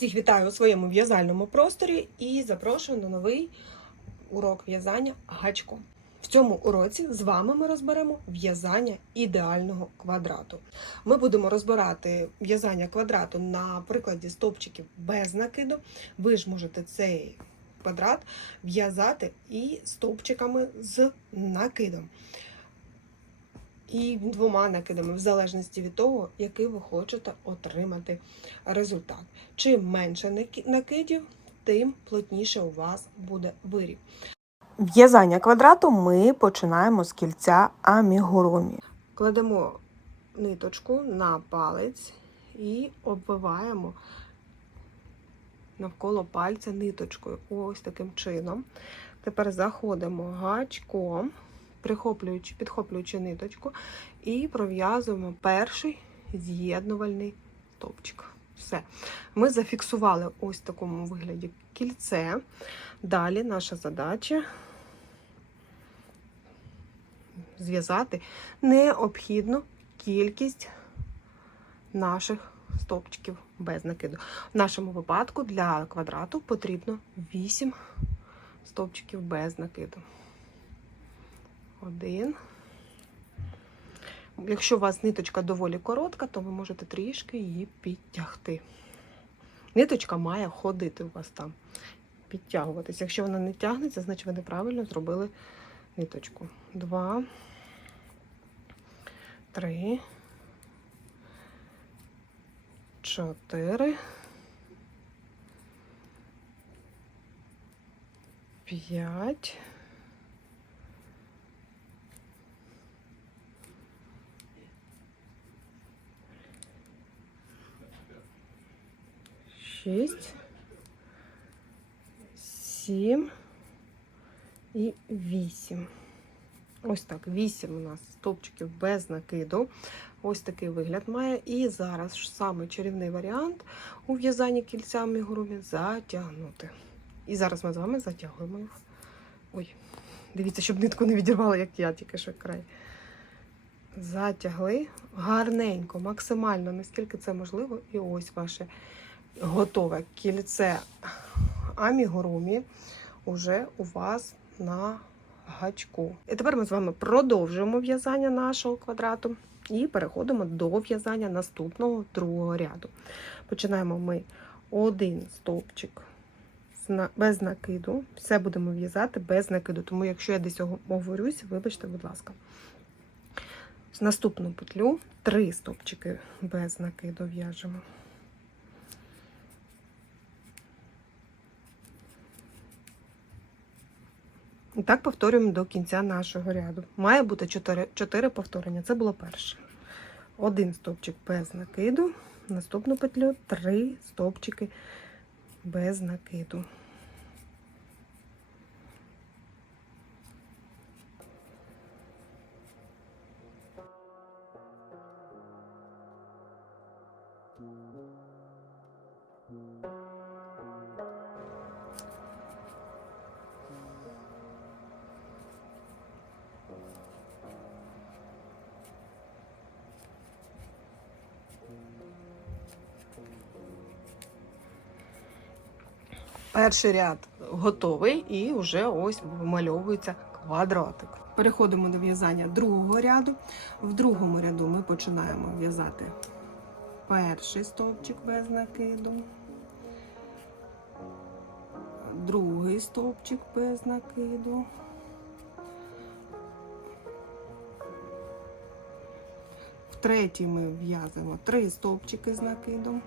Всіх вітаю у своєму в'язальному просторі і запрошую на новий урок в'язання гачком. В цьому уроці з вами ми розберемо в'язання ідеального квадрату. Ми будемо розбирати в'язання квадрату на прикладі стовпчиків без накиду. Ви ж можете цей квадрат в'язати і стовпчиками з накидом. І двома накидами, в залежності від того, який ви хочете отримати результат. Чим менше накидів, тим плотніше у вас буде виріб. В'язання квадрату ми починаємо з кільця амігурумі. Кладемо ниточку на палець і обвиваємо навколо пальця ниточкою. Ось таким чином. Тепер заходимо гачком, прихоплюючи, підхоплюючи ниточку, і пров'язуємо перший з'єднувальний стовпчик. Все. Ми зафіксували ось в такому вигляді кільце. Далі наша задача зв'язати необхідну кількість наших стовпчиків без накиду. В нашому випадку для квадрату потрібно 8 стовпчиків без накиду. Один. Якщо у вас ниточка доволі коротка, то ви можете трішки її підтягти. Ниточка має ходити у вас там, підтягуватися. Якщо вона не тягнеться, значить ви неправильно зробили ниточку. Два, три, чотири, п'ять. Шість, сім і вісім. Ось так, вісім у нас стовпчиків без накиду. Ось такий вигляд має. І зараз ж саме чарівний варіант у в'язанні кільця мігурумі затягнути. І зараз ми з вами затягуємо їх. Ой, дивіться, щоб нитку не відірвала, як я тільки що край. Затягли гарненько, максимально, наскільки це можливо. І ось ваше готове кільце амігурумі уже у вас на гачку. І тепер ми з вами продовжуємо в'язання нашого квадрату і переходимо до в'язання наступного другого ряду. Починаємо ми один стовпчик без накиду. Все будемо в'язати без накиду. Тому, якщо я десь оговорюсь, вибачте, будь ласка. Наступну петлю три стовпчики без накиду в'яжемо. Так повторюємо до кінця нашого ряду. Має бути 4, 4 повторення. Це було перше. Один стовпчик без накиду, наступну петлю три стовпчики без накиду. Перший ряд готовий і вже ось вимальовується квадратик. Переходимо до в'язання другого ряду. В другому ряду ми починаємо в'язати перший стовпчик без накиду, другий стовпчик без накиду. В третій ми в'язуємо три стовпчики з накидом.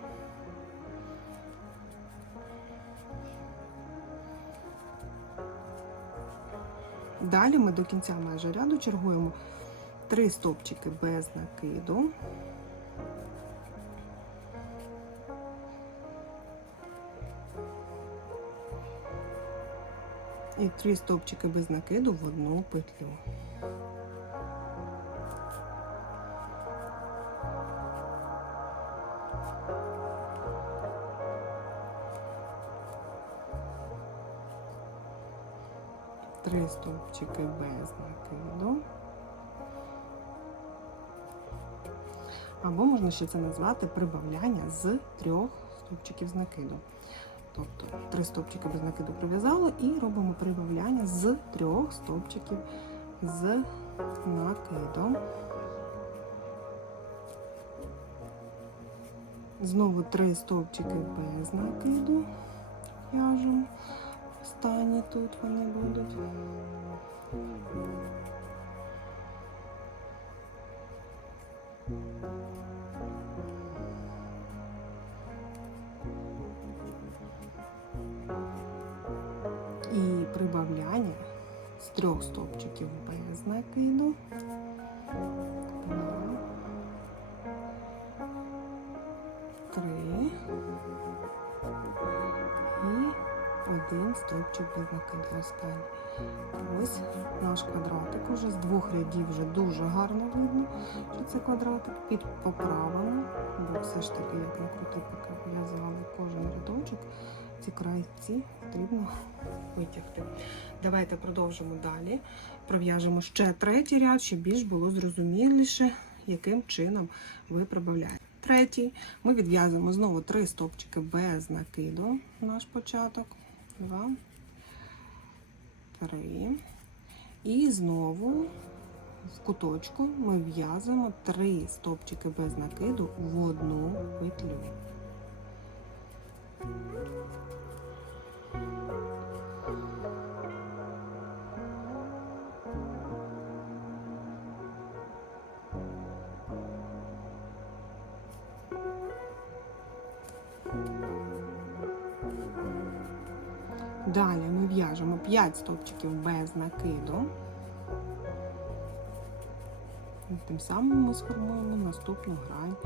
Далі ми до кінця майже ряду чергуємо три стовпчики без накиду. І три стовпчики без накиду в одну петлю. Три стовпчики без накиду. Або можна ще це назвати прибавляння з трьох стовпчиків з накиду. Тобто три стовпчики без накиду прив'язали і робимо прибавляння з трьох стовпчиків з накидом. Знову три стовпчики без накиду в'яжемо. Останні тут вони будуть. І прибавляння з трьох стовпчиків без накиду. Три. Один стовпчик без накиду останній. Ось наш квадратик уже з двох рядів вже дуже гарно видно, що це квадратик під поправами, бо все ж таки, як на крутипика в'язали кожен рядочок, ці крайці потрібно витягти. Давайте продовжимо далі. Пров'яжемо ще третій ряд, щоб більш було зрозуміліше, яким чином ви прибавляєте. Третій. Ми відв'язуємо знову три стовпчики без накиду. Наш початок. Два. Три. І знову в куточку ми в'язуємо три стовпчики без накиду в одну петлю. Далі ми в'яжемо 5 стовпчиків без накиду. Тим самим ми сформуємо наступну грань.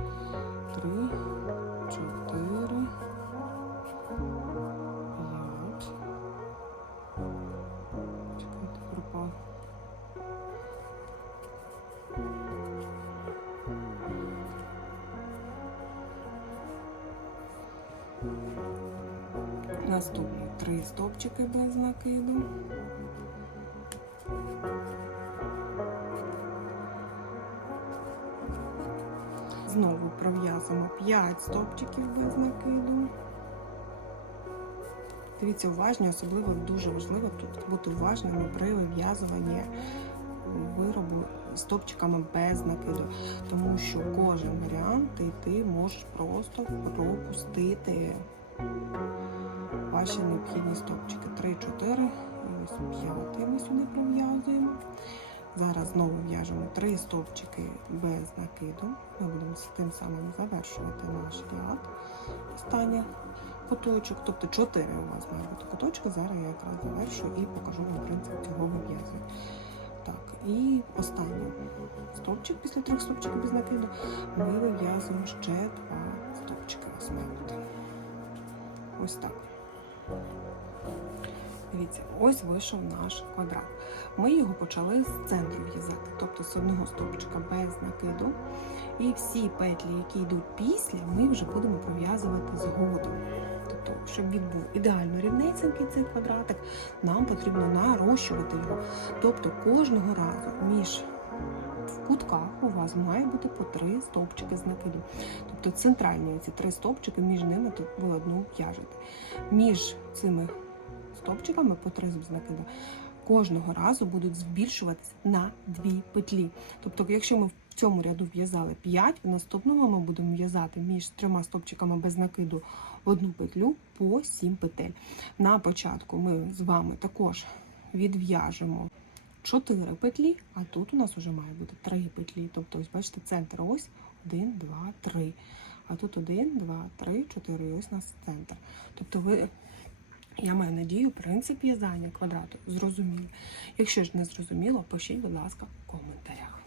3, 4, Наступні три стовпчики без накиду. Знову пров'язуємо 5 стовпчиків без накиду. Дивіться, уважні, особливо дуже важливо тут бути уважними при вив'язуванні виробу стовпчиками без накиду, тому що кожен варіант і ти можеш просто пропустити ваші необхідні стовпчики. 3, 4 і ось п'ятий ми сюди пров'язуємо. Зараз знову в'яжемо 3 стовпчики без накиду. Ми будемо тим самим завершувати наш ряд. Останній куточок, тобто 4 у вас має бути куточки. Зараз я якраз завершу і покажу вам принцип цього вив'язання. Так, і останній стовпчик після трьох стовпчиків без накиду ми вив'язуємо ще два стовпчики. Ось так. Дивіться, ось вийшов наш квадрат. Ми його почали з центру в'язати, тобто з одного стовпчика без накиду. І всі петлі, які йдуть після, ми вже будемо пров'язувати згодом. Тобто, щоб він був ідеально рівнесенький цей квадратик, нам потрібно нарощувати його. Тобто кожного разу між кутках у вас має бути по три стовпчики з накиду. Тобто центральні ці три стовпчики, між ними тут ви одну в'яжете. Між цими стовпчиками по три з накиду кожного разу будуть збільшуватися на дві петлі. Тобто, якщо ми в цьому ряду в'язали 5, в наступному ми будемо в'язати між трьома стовпчиками без накиду одну петлю по 7 петель. На початку ми з вами також відв'яжемо 4 петлі, а тут у нас вже має бути 3 петлі. Тобто, ось бачите, центр ось 1, 2, 3. А тут 1, 2, 3, 4, і ось у нас центр. Тобто ви я маю надію, принцип в'язання квадрату зрозуміли. Якщо ж не зрозуміло, пишіть, будь ласка, в коментарях.